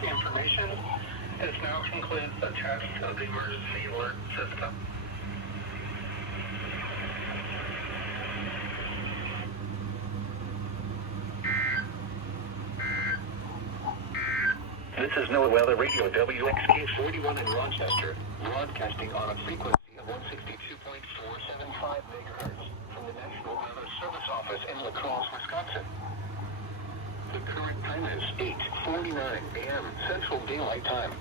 Information has now concluded the test of the emergency alert system. This is NOAA Weather Radio WXK41 in Rochester, broadcasting on a frequency of 162.475 megahertz from the National Weather Service Office in La Crosse, Wisconsin. The current time is 8:49 a.m. Central Daylight Time.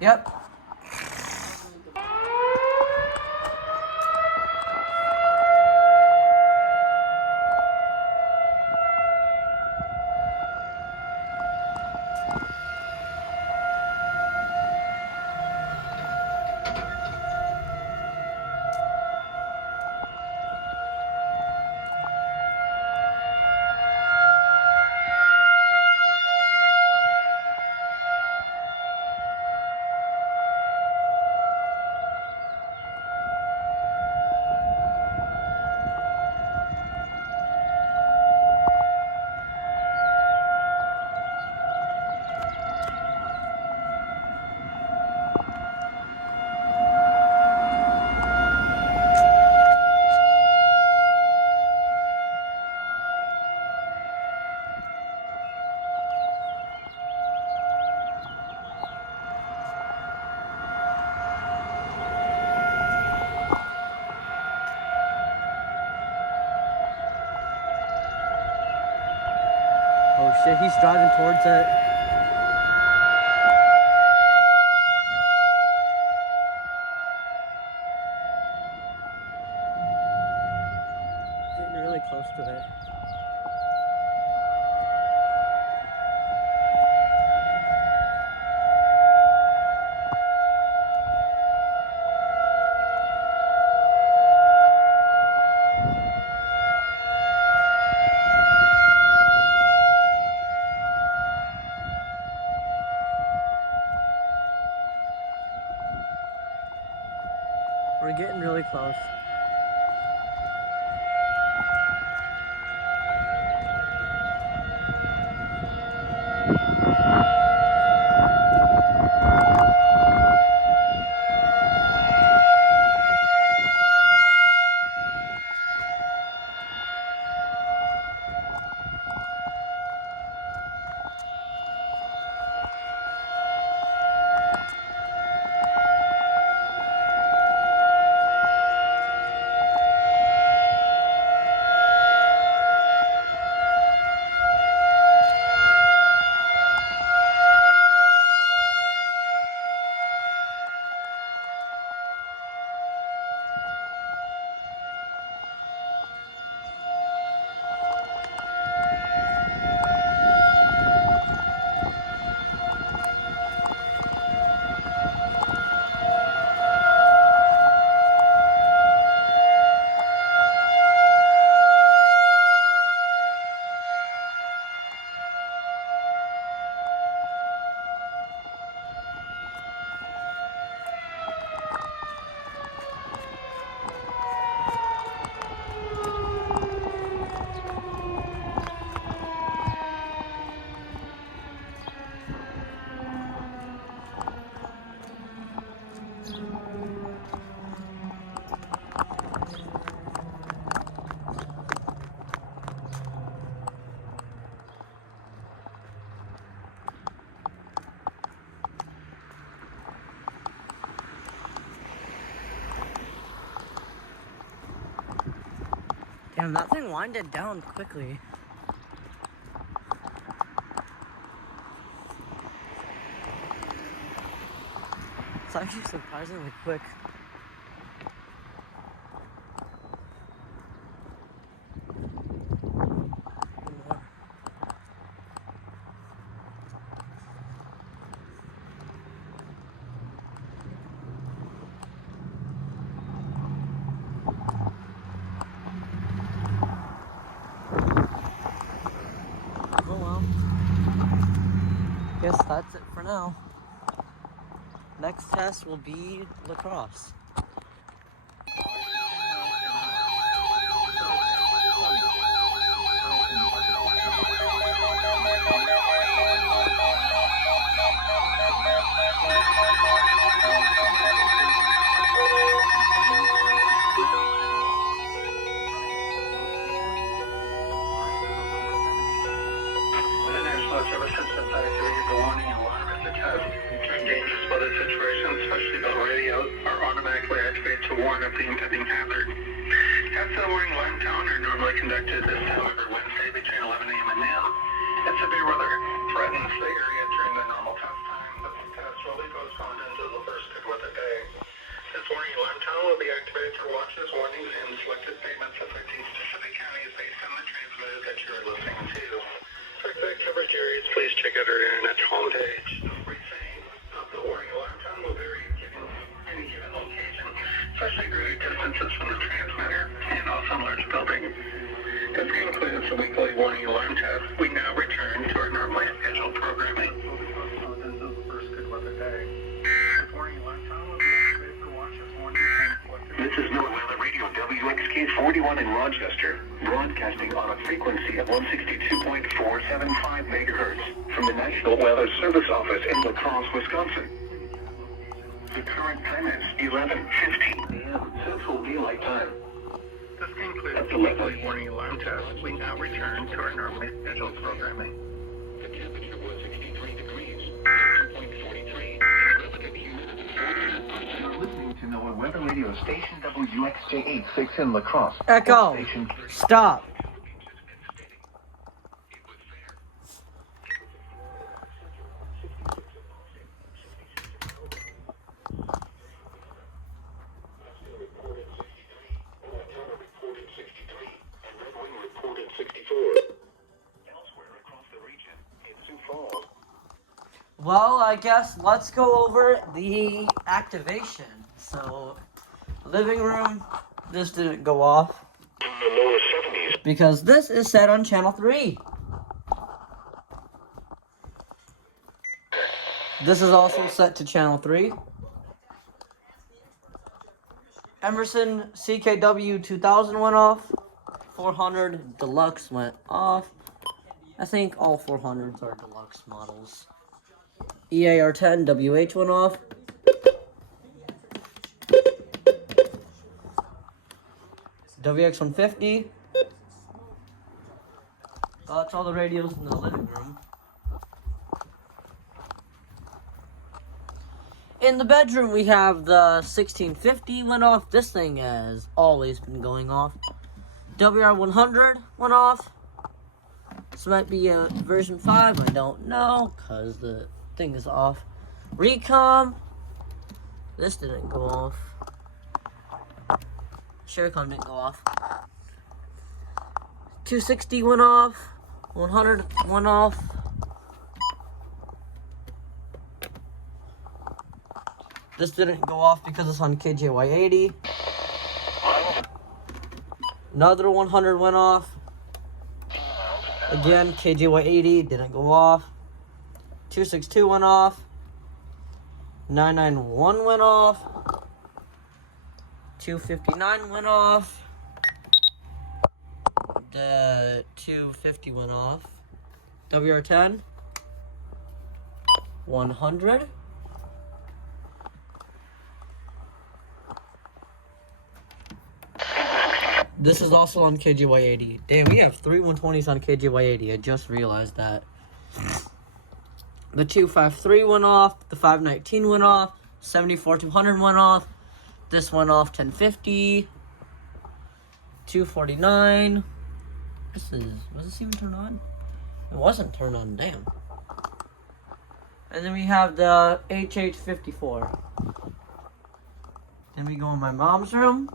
Yep. Oh shit, he's driving towards it. Getting really close to it. We're getting really close. Damn, that thing winded down quickly. It's actually surprisingly quick. guess that's it for now. Next test will be lacrosse. Ever since the fact there is a warning alarm at the test. In dangerous weather situations, especially by radio, are automatically activated to warn of the impending hazard. Tests of the warning alarm town are normally conducted this, however, Wednesday between 11 a.m. and noon. If severe weather threatens the area during the normal test time, the test will be postponed until the first good weather day. This warning alarm tone will be activated to watch as warnings and selected statements affecting specific counties based on the transmitter that you are listening to. For exact coverage areas, please check out our internet homepage. The briefing of the warning alarm tone will vary given any given location, especially great distances from the transmitter and also large buildings. This concludes the weekly warning alarm test. We now return to our normally scheduled programming. Until the first good weather day. This warning alarm tone will be activated to watch as warnings and selected. This is North Weather Radio WXK 41 in Rochester, broadcasting on a frequency of 162.475 megahertz from the National Weather Service Office in La Crosse, Wisconsin. The current time is 11:15 a.m. Central Daylight Time. This concludes the weekly warning alarm test. We now return to our normally scheduled programming. The temperature was 63 degrees, 2.43, and relative humidity 40%. You're listening to NOAA Weather Radio Station WXJ 86 in La Crosse. Echo! Station. Stop! Well, I guess let's go over the activation. So, living room, this didn't go off because this is set on channel 3. This is also set to channel 3. Emerson CKW 2000 went off. 400 Deluxe went off. I think all 400s are Deluxe models. EAR10 WH went off. WX150. That's all the radios in the living room. In the bedroom, we have the 1650 went off. This thing has always been going off. WR100 went off. This might be a version 5. I don't know because the thing is off. Recom. This didn't go off. Shericon didn't go off. 260 went off. 100 went off. This didn't go off because it's on KJY80. Another 100 went off. Again, KJY80 didn't go off. 262 went off. 991 went off. 259 went off. The 250 went off. WR10. 100. This is also on KJY80. Damn, we have 3 120s on KJY80. I just realized that. The 253 went off. The 519 went off. 74 200 went off. This went off 1050. 249. Was this even turned on? It wasn't turned on, damn. And then we have the HH54. Then we go in my mom's room.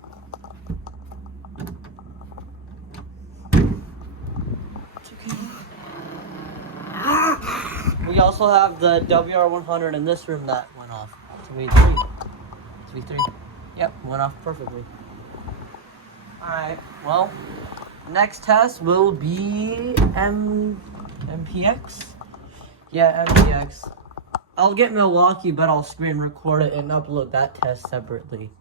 We also have the WR100 in this room that went off. 283. Yep, went off perfectly. Alright, well, next test will be MPX. Yeah, MDX. I'll get Milwaukee, but I'll screen record it and upload that test separately.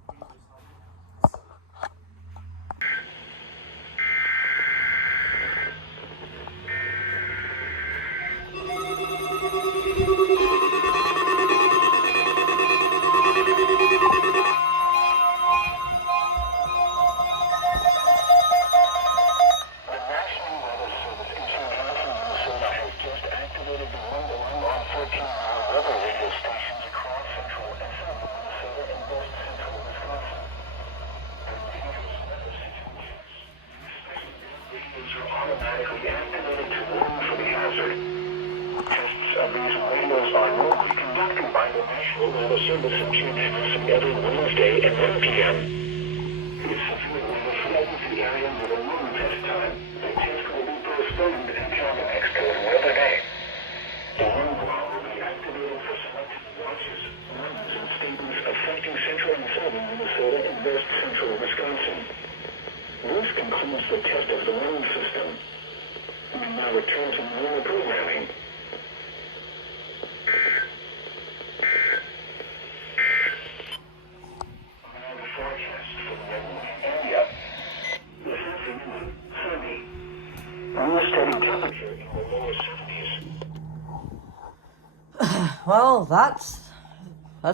The National Weather Service in St. Johnson, Minnesota has just activated the wind alarm on 14-hour weather radio stations across central and southern Minnesota and west central Wisconsin. Radios are automatically activated to warn for the hazard. Tests of these radios are normally conducted by the National Weather Service in St. Johnson every Wednesday at 1 p.m. If severe weather threatens the area with a long test time, the test will be postponed until the next good weather day. The alarm clock will be activated for selected watches, winds, and statements affecting central and southern Minnesota and west central Wisconsin. This concludes the test of the wind system. We now return to normal programming. Now the forecast for the weather area. This afternoon, sunny. Real steady temperature in the lower 70s. Well, that's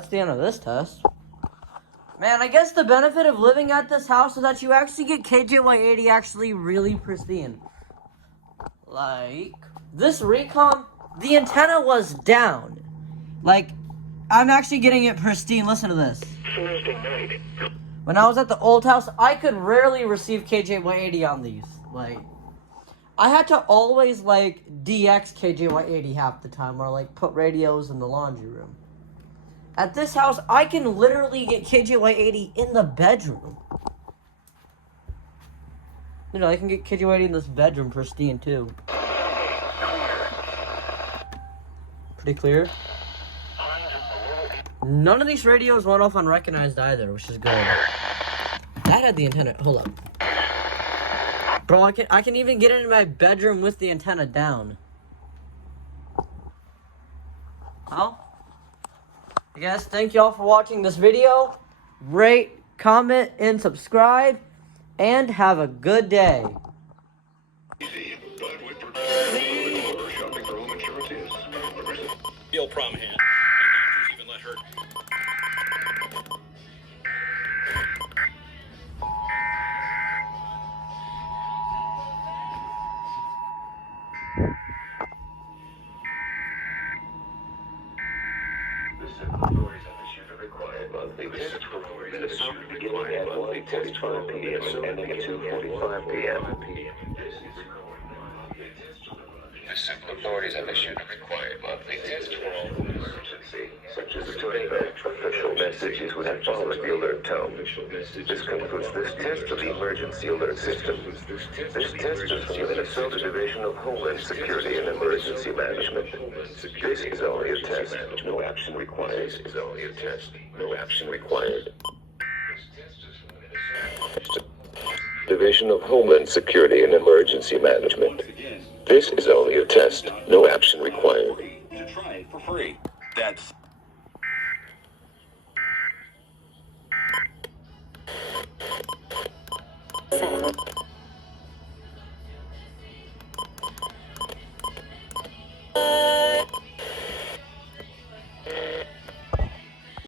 the end of this test. Man, I guess the benefit of living at this house is that you actually get KJY80 actually really pristine. Like, this Recon, the antenna was down. Like, I'm actually getting it pristine. Listen to this. Thursday night. When I was at the old house, I could rarely receive KJY80 on these. Like, I had to always, like, DX KJY80 half the time, or, like, put radios in the laundry room. At this house, I can literally get KJY80 in the bedroom. You know, I can get KJY80 in this bedroom pristine, too. Pretty clear? None of these radios went off unrecognized either, which is good. That had the antenna. Hold up. Bro, I can even get into my bedroom with the antenna down. Well, I guess thank y'all for watching this video. Rate, comment, and subscribe. And have a good day. Real prom hand. Doctors even let her. The simple stories of the shooter required monthly visits from Minnesota beginning at 1:45 p.m. and ending at 2:45 p.m. The simple authorities have issued a required monthly test for all emergency, such as turning back official messages with and following the alert tone. This concludes this test of the emergency alert system. This test is from the Minnesota Division of Homeland Security and Emergency Management. This is only a test. No action required. This is only a test. No action required. Division of Homeland Security and Emergency Management. This is only a test. No action required. To try it for free. That's Seven.